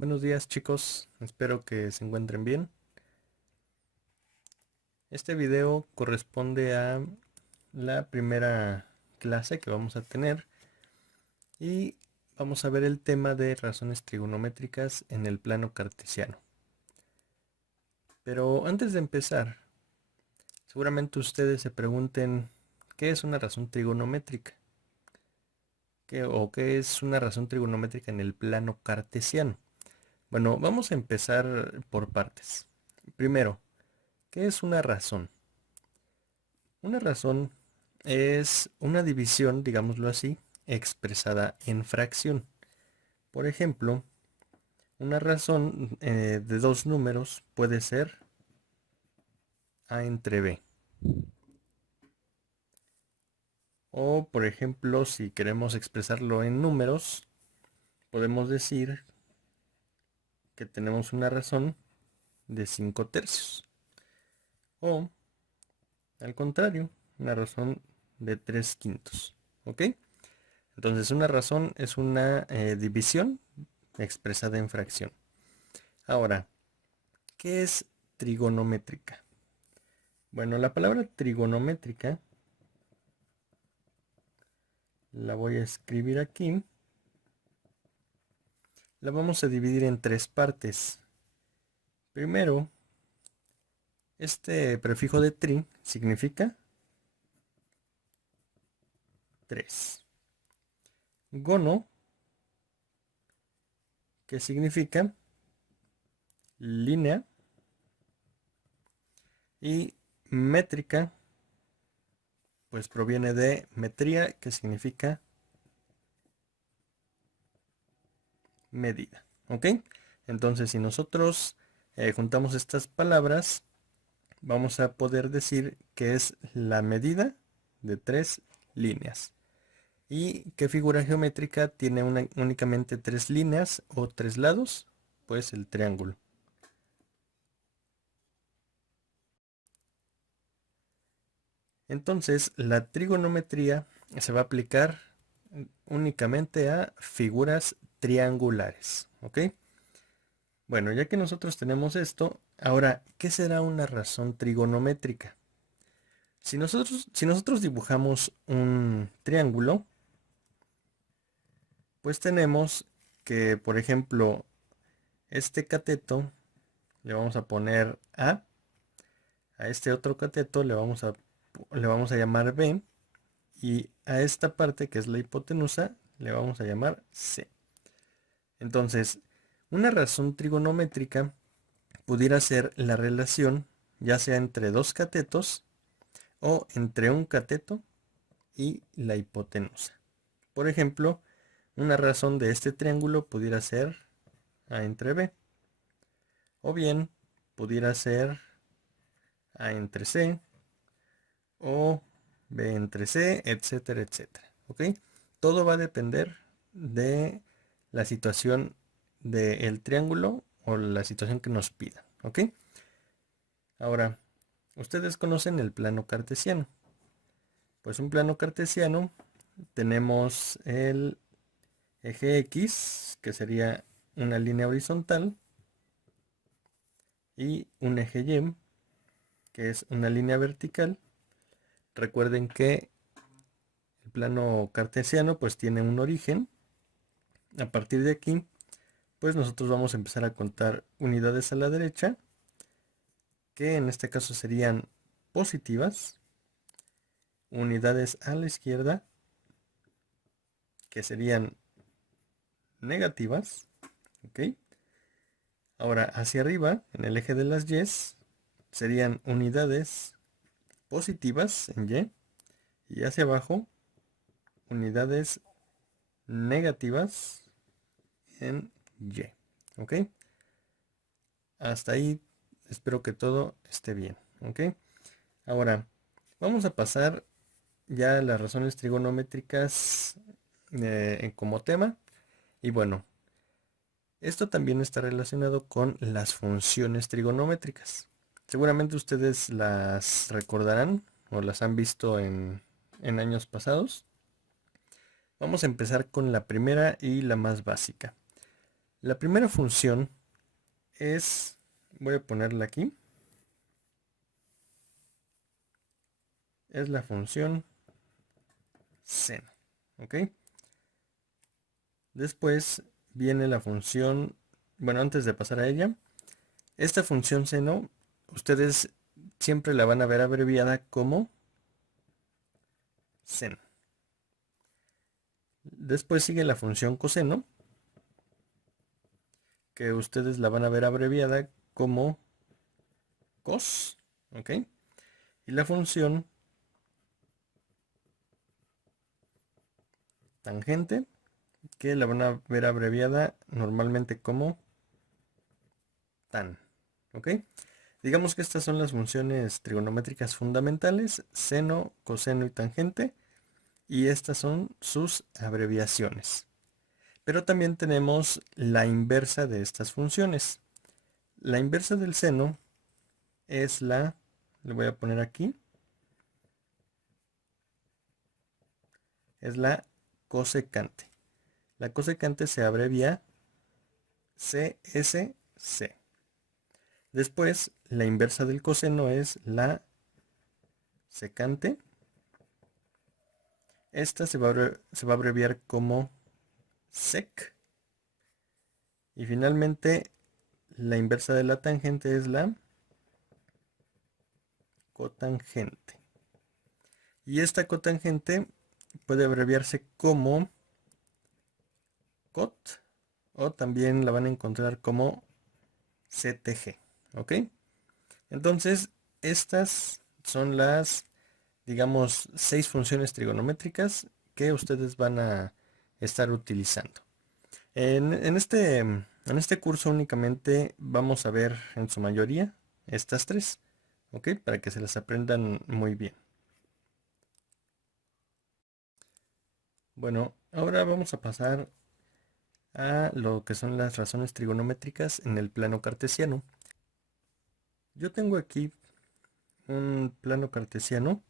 Buenos días chicos, espero que se encuentren bien. Este video corresponde a la primera clase que vamos a tener y vamos a ver el tema de razones trigonométricas en el plano cartesiano. Pero antes de empezar, seguramente ustedes se pregunten ¿qué es una razón trigonométrica? ¿Qué es una razón trigonométrica en el plano cartesiano? Bueno, vamos a empezar por partes. Primero, ¿qué es una razón? Una razón es una división, digámoslo así, expresada en fracción. Por ejemplo, una razón de dos números puede ser A entre B. O, por ejemplo, si queremos expresarlo en números, podemos decir que tenemos una razón de 5 tercios. O, al contrario, una razón de 3 quintos. ¿Ok? Entonces, una razón es una división expresada en fracción. Ahora, ¿qué es trigonométrica? Bueno, la palabra trigonométrica la voy a escribir aquí. La vamos a dividir en tres partes. Primero, este prefijo de tri significa 3. Gono, que significa línea. Y métrica, pues proviene de metría, que significa medida. ¿Ok? Entonces, si nosotros juntamos estas palabras, vamos a poder decir que es la medida de tres líneas. ¿Y qué figura geométrica tiene únicamente tres líneas o tres lados? Pues el triángulo. Entonces, la trigonometría se va a aplicar únicamente a figuras triangulares. ¿Ok? Bueno, ya que nosotros tenemos esto, ahora, ¿qué será una razón trigonométrica? Si nosotros dibujamos un triángulo, pues tenemos que, por ejemplo, este cateto le vamos a poner a este otro cateto le vamos a llamar B, y a esta parte que es la hipotenusa le vamos a llamar C. Entonces, una razón trigonométrica pudiera ser la relación ya sea entre dos catetos o entre un cateto y la hipotenusa. Por ejemplo, una razón de este triángulo pudiera ser A entre B. O bien pudiera ser A entre C o B entre C, etcétera, etcétera. ¿Ok? Todo va a depender de la situación del triángulo o la situación que nos pida. ¿Ok? Ahora, ustedes conocen el plano cartesiano. Pues un plano cartesiano tenemos el eje X, que sería una línea horizontal, y un eje Y, que es una línea vertical. Recuerden que el plano cartesiano pues tiene un origen. A partir de aquí, pues nosotros vamos a empezar a contar unidades a la derecha, que en este caso serían positivas, unidades a la izquierda, que serían negativas, ¿ok? Ahora hacia arriba, en el eje de las Y, serían unidades positivas en Y, y hacia abajo, unidades negativas en Y. ¿Ok? Hasta ahí espero que todo esté bien. ¿Ok? Ahora, vamos a pasar ya a las razones trigonométricas como tema. Y bueno, esto también está relacionado con las funciones trigonométricas. Seguramente ustedes las recordarán o las han visto en años pasados. Vamos a empezar con la primera y la más básica. La primera función es, voy a ponerla aquí, es la función seno, ¿ok? Después viene la función, bueno, antes de pasar a ella, esta función seno, ustedes siempre la van a ver abreviada como seno. Después sigue la función coseno, que ustedes la van a ver abreviada como cos, ¿ok? Y la función tangente, que la van a ver abreviada normalmente como tan, ¿ok? Digamos que estas son las funciones trigonométricas fundamentales, seno, coseno y tangente, y estas son sus abreviaciones. Pero también tenemos la inversa de estas funciones. La inversa del seno es le voy a poner aquí, es la cosecante. La cosecante se abrevia CSC. Después, la inversa del coseno es la secante. Esta se va a abreviar como sec. Y finalmente, la inversa de la tangente es la cotangente. Y esta cotangente puede abreviarse como cot o también la van a encontrar como CTG. ¿Ok? Entonces, estas son las, digamos, 6 funciones trigonométricas que ustedes van a estar utilizando. En este curso únicamente vamos a ver en su mayoría estas 3, ¿ok? Para que se las aprendan muy bien. Bueno, ahora vamos a pasar a lo que son las razones trigonométricas en el plano cartesiano. Yo tengo aquí un plano cartesiano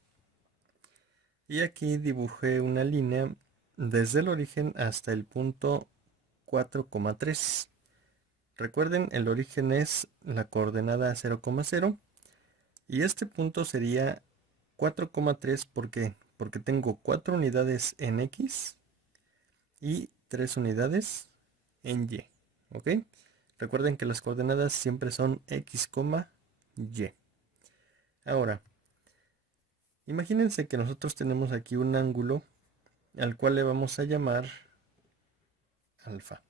y aquí dibujé una línea desde el origen hasta el punto 4,3. Recuerden, el origen es la coordenada 0,0 y este punto sería 4,3. ¿Por qué? Porque tengo 4 unidades en X y 3 unidades en Y. ¿Ok? Recuerden que las coordenadas siempre son X, Y. Ahora, imagínense que nosotros tenemos aquí un ángulo al cual le vamos a llamar alfa.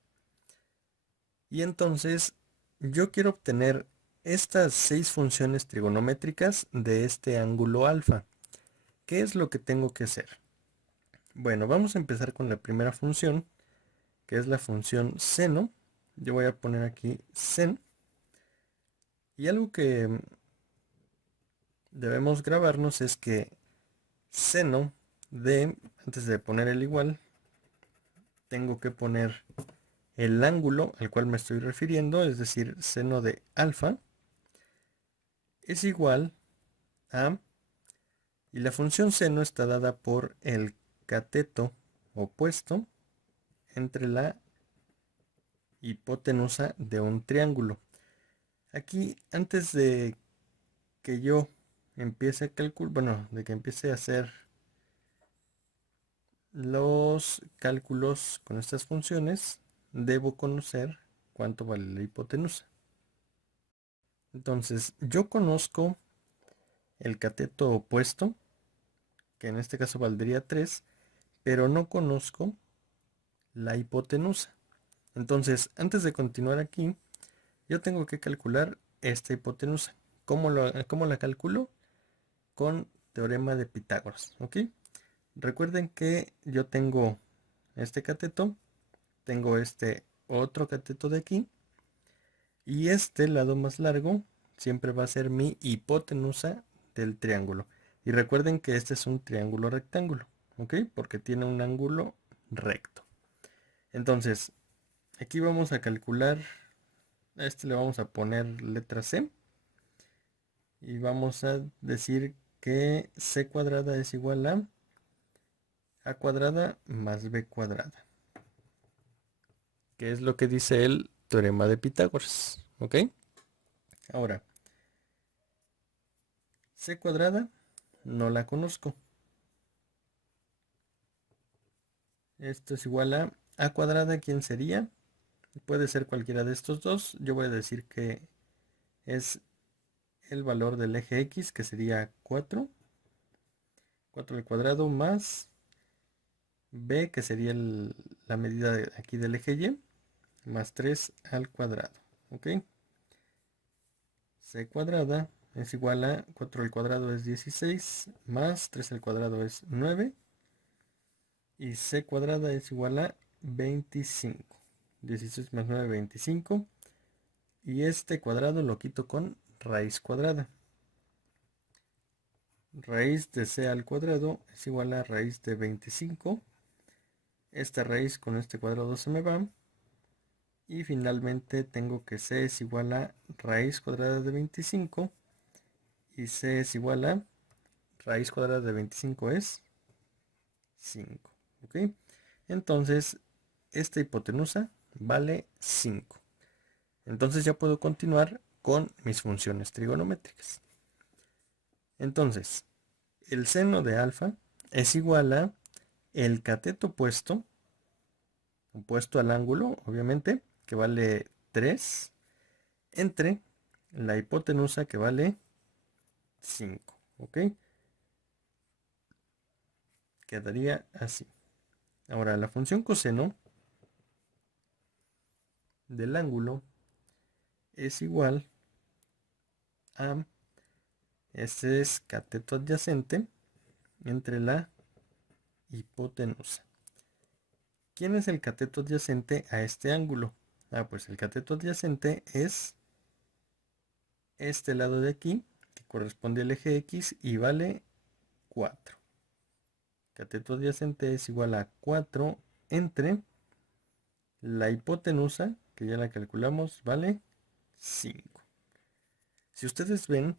Y entonces yo quiero obtener estas 6 funciones trigonométricas de este ángulo alfa. ¿Qué es lo que tengo que hacer? Bueno, vamos a empezar con la primera función, que es la función seno. Yo voy a poner aquí sen. Y algo que debemos grabarnos es que seno de, antes de poner el igual, tengo que poner el ángulo al cual me estoy refiriendo, es decir, seno de alfa, es igual a, y la función seno está dada por el cateto opuesto entre la hipotenusa de un triángulo. Aquí, antes de que yo empiece a calcular, bueno, de que empiece a hacer los cálculos con estas funciones, debo conocer cuánto vale la hipotenusa. Entonces, yo conozco el cateto opuesto, que en este caso valdría 3, pero no conozco la hipotenusa. Entonces, antes de continuar aquí, yo tengo que calcular esta hipotenusa. ¿Cómo la calculo? Con teorema de Pitágoras, ¿ok? Recuerden que yo tengo este cateto, tengo este otro cateto de aquí, y este lado más largo siempre va a ser mi hipotenusa del triángulo. Y recuerden que este es un triángulo rectángulo, ¿ok? Porque tiene un ángulo recto. Entonces, aquí vamos a calcular, a este le vamos a poner letra C, y vamos a decir que C cuadrada es igual a cuadrada más B cuadrada, que es lo que dice el teorema de Pitágoras. ¿Ok? Ahora, c cuadrada no la conozco. Esto es igual a cuadrada. ¿Quién sería? Puede ser cualquiera de estos dos. Yo voy a decir que es el valor del eje X, que sería 4. 4 al cuadrado más b, que sería la medida aquí del eje Y, más 3 al cuadrado. ¿Ok? C cuadrada es igual a 4 al cuadrado es 16, más 3 al cuadrado es 9. Y c cuadrada es igual a 25. 16 más 9, 25. Y este cuadrado lo quito con raíz cuadrada. Raíz de c al cuadrado es igual a raíz de 25. Esta raíz con este cuadrado se me va. Y finalmente tengo que c es igual a raíz cuadrada de 25. Y c es igual a raíz cuadrada de 25 es 5. ¿Ok? Entonces, esta hipotenusa vale 5. Entonces ya puedo continuar con mis funciones trigonométricas. Entonces, el seno de alfa es igual a el cateto opuesto al ángulo, obviamente, que vale 3, entre la hipotenusa, que vale 5. ¿Ok? Quedaría así. Ahora, la función coseno del ángulo es igual a, este es cateto adyacente entre la hipotenusa. ¿Quién es el cateto adyacente a este ángulo? Pues el cateto adyacente es este lado de aquí, que corresponde al eje X y vale 4. Cateto adyacente es igual a 4 entre la hipotenusa, que ya la calculamos, vale 5. Si ustedes ven,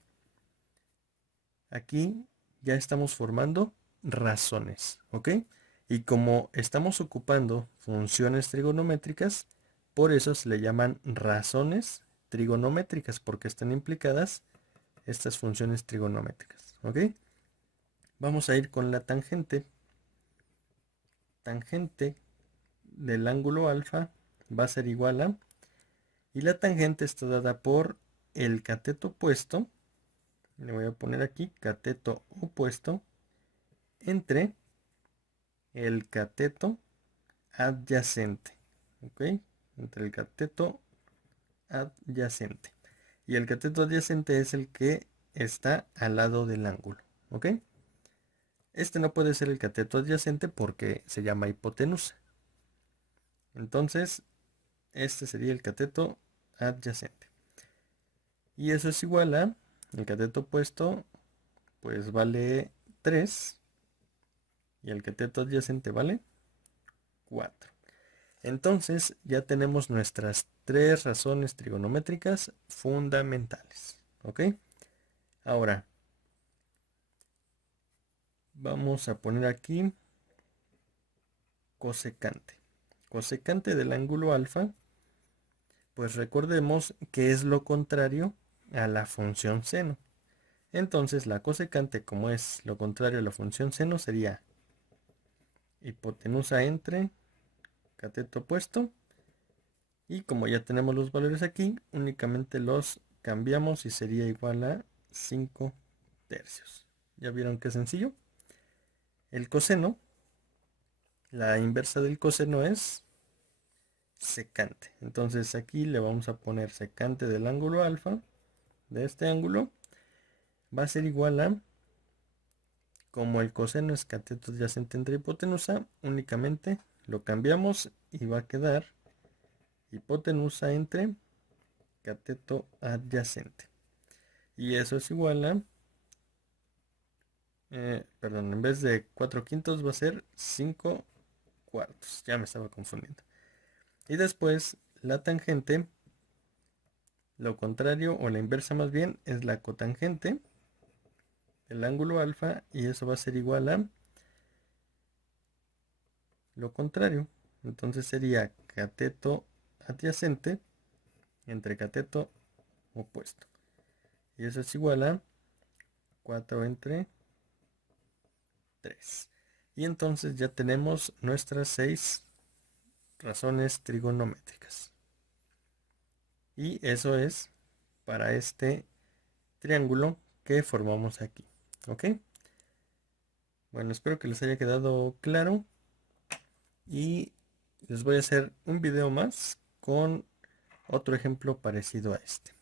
aquí ya estamos formando razones, ¿ok? Y como estamos ocupando funciones trigonométricas, por eso se le llaman razones trigonométricas, porque están implicadas estas funciones trigonométricas, ¿ok? Vamos a ir con la tangente. Tangente del ángulo alfa va a ser igual a, y la tangente está dada por el cateto opuesto, le voy a poner aquí cateto opuesto, entre el cateto adyacente, ¿ok? Entre el cateto adyacente. Y el cateto adyacente es el que está al lado del ángulo, ¿ok? Este no puede ser el cateto adyacente porque se llama hipotenusa. Entonces, este sería el cateto adyacente. Y eso es igual a, el cateto opuesto, pues vale 3. Y el cateto adyacente vale 4. Entonces ya tenemos nuestras 3 razones trigonométricas fundamentales. ¿Ok? Ahora, vamos a poner aquí cosecante. Cosecante del ángulo alfa, pues recordemos que es lo contrario a la función seno. Entonces la cosecante, como es lo contrario a la función seno, sería hipotenusa entre cateto opuesto. Y como ya tenemos los valores aquí, únicamente los cambiamos y sería igual a 5 tercios. ¿Ya vieron qué sencillo? El coseno, la inversa del coseno es secante. Entonces aquí le vamos a poner secante del ángulo alfa, de este ángulo, va a ser igual a, como el coseno es cateto adyacente entre hipotenusa, únicamente lo cambiamos y va a quedar hipotenusa entre cateto adyacente. Y eso es igual a, perdón, en vez de 4 quintos va a ser 5 cuartos. Ya me estaba confundiendo. Y después la tangente, lo contrario o la inversa más bien, es la cotangente del ángulo alfa, y eso va a ser igual a lo contrario. Entonces sería cateto adyacente entre cateto opuesto. Y eso es igual a 4 entre 3. Y entonces ya tenemos nuestras 6 razones trigonométricas. Y eso es para este triángulo que formamos aquí. ¿Ok? Bueno, espero que les haya quedado claro. Y les voy a hacer un video más con otro ejemplo parecido a este.